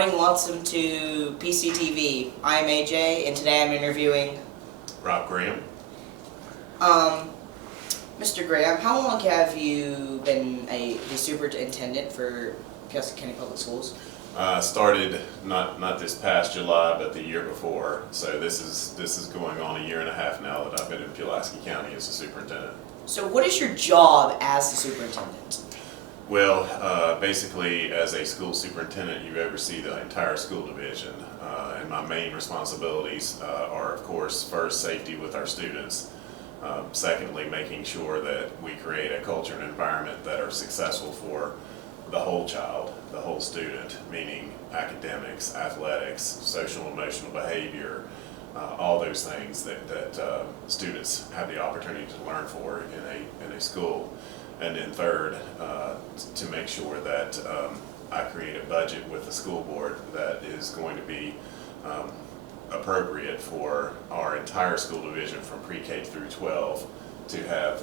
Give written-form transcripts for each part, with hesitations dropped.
morning, welcome to PCTV. I'm AJ, and today I'm interviewing Rob Graham. Mr. Graham, how long have you been the superintendent for Pulaski County Public Schools? Started not this past July, but the year before. So this is going on a year and a half now that I've been in Pulaski County as a superintendent. So what is your job as the superintendent? Well, basically, as a school superintendent, you oversee the entire school division, and my main responsibilities are, of course, first, safety with our students. Secondly, making sure that we create a culture and environment that are successful for the whole child, the whole student, meaning academics, athletics, social and emotional behavior, all those things that students have the opportunity to learn for in a school. And then third, to make sure that I create a budget with the school board that is going to be appropriate for our entire school division from pre-K through 12 to have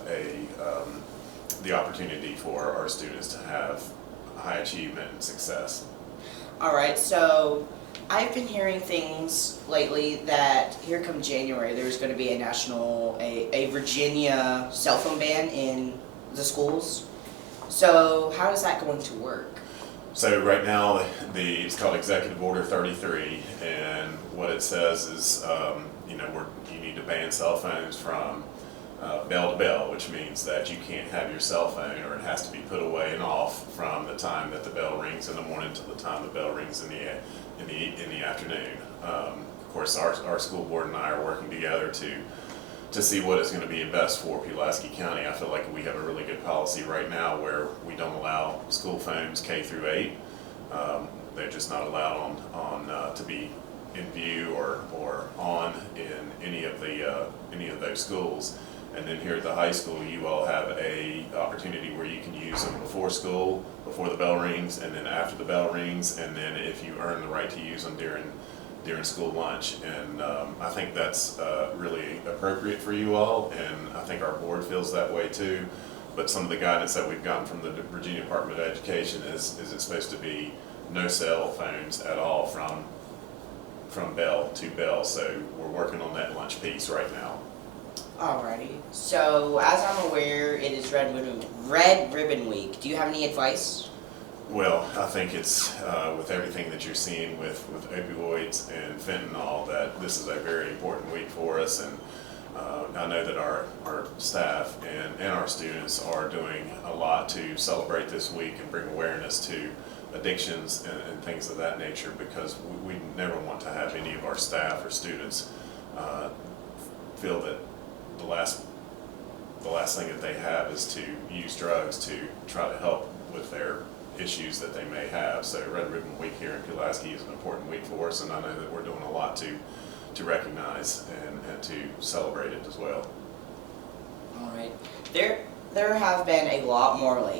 the opportunity for our students to have high achievement and success. All right, so I've been hearing things lately that here come January, there's going to be a Virginia cell phone ban in the schools. So how is that going to work? So right now, it's called Executive Order 33, and what it says is, you need to ban cell phones from bell to bell, which means that you can't have your cell phone, or it has to be put away and off from the time that the bell rings in the morning to the time the bell rings in the afternoon. Of course, our school board and I are working together to see what is going to be best for Pulaski County. I feel like we have a really good policy right now where we don't allow school phones K through 8. They're just not allowed on to be in view or on in any of those schools. And then here at the high school, you all have a opportunity where you can use them before school, before the bell rings, and then after the bell rings, and then if you earn the right to use them during school lunch. And I think that's really appropriate for you all, and I think our board feels that way too. But some of the guidance that we've gotten from the Virginia Department of Education is it's supposed to be no cell phones at all from bell to bell. So we're working on that lunch piece right now. Alrighty, so as I'm aware, it is Red Ribbon Week. Do you have any advice? Well, I think it's with everything that you're seeing with opioids and fentanyl, that this is a very important week for us, and I know that our staff and our students are doing a lot to celebrate this week and bring awareness to addictions and things of that nature, because we never want to have any of our staff or students feel that the last thing that they have is to use drugs to try to help with their issues that they may have. So Red Ribbon Week here in Pulaski is an important week for us, and I know that we're doing a lot to recognize and to celebrate it as well. All right. There have been a lot more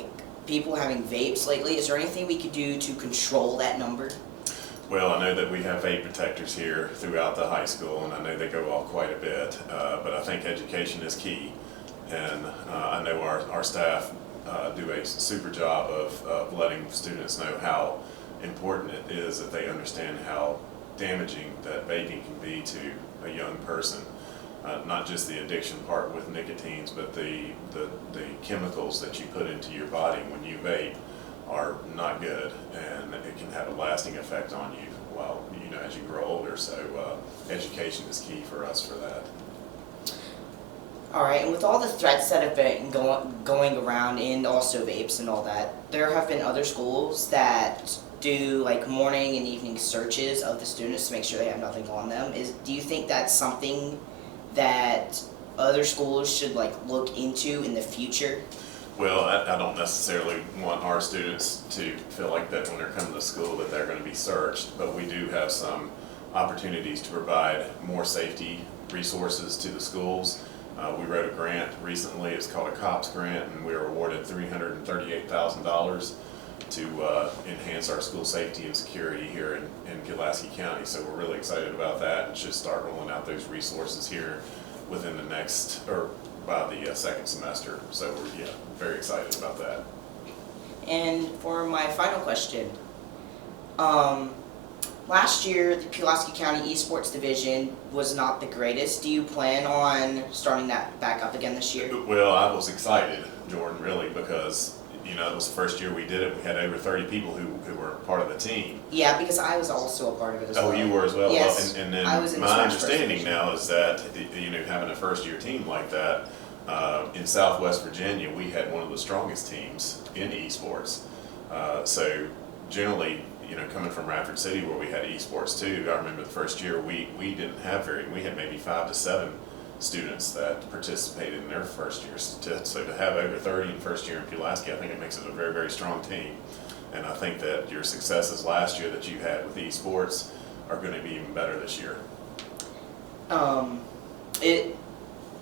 people having vapes lately. Is there anything we could do to control that number? Well, I know that we have vape detectors here throughout the high school, and I know they go off quite a bit, but I think education is key, and I know our staff do a super job of letting students know how important it is that they understand how damaging that vaping can be to a young person. Not just the addiction part with nicotines, but the chemicals that you put into your body when you vape are not good, and it can have a lasting effect on you while as you grow older. So education is key for us for that. All right, and with all the threats that have been going around, and also vapes and all that, there have been other schools that do morning and evening searches of the students to make sure they have nothing on them. Do you think that's something that other schools should look into in the future? Well, I don't necessarily want our students to feel like that when they're coming to school that they're going to be searched, but we do have some opportunities to provide more safety resources to the schools. We wrote a grant recently. It's called a COPS grant, and we were awarded $338,000 to enhance our school safety and security here in Pulaski County. So we're really excited about that, and should start rolling out those resources here within the next, or by the second semester. So we're very excited about that. And for my final question, Last year, the Pulaski County Esports Division was not the greatest. Do you plan on starting that back up again this year? Well, I was excited, Jordan, really, because, you know, it was the first year we did it. We had over 30 people who were part of the team. Yeah, because I was also a part of it as well. Oh, you were as well? Yes. Well, and then I was in the my Smash understanding Bros. now is that, you know, having a first-year team like that, in Southwest Virginia, we had one of the strongest teams in esports. So generally, you know, coming from Radford City where we had esports too, I remember the first year we didn't have we had maybe 5 to 7 students that participated in their first year. So to have over 30 in first year in Pulaski, I think it makes it a very, very strong team. And I think that your successes last year that you had with esports are going to be even better this year.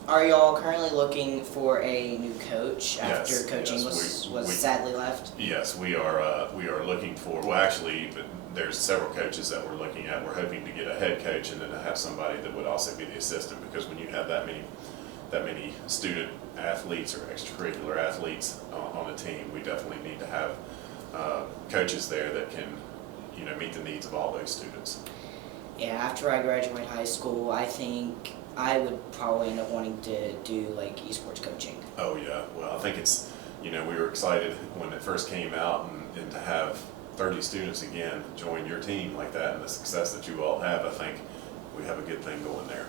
Are y'all currently looking for a new coach after Yes, coaching yes, was we- sadly left? Yes, we are looking for, well, actually, there's several coaches that we're looking at. We're hoping to get a head coach and then to have somebody that would also be the assistant, because when you have that many student athletes or extracurricular athletes on a team, we definitely need to have coaches there that can, you know, meet the needs of all those students. Yeah, after I graduate high school, I think I would probably end up wanting to do like esports coaching. Oh yeah, well, I think it's, you know, we were excited when it first came out, and to have 30 students again join your team like that and the success that you all have, I think we have a good thing going there.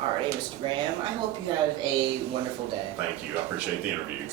Alrighty, Mr. Graham, I hope you have a wonderful day. Thank you, I appreciate the interview.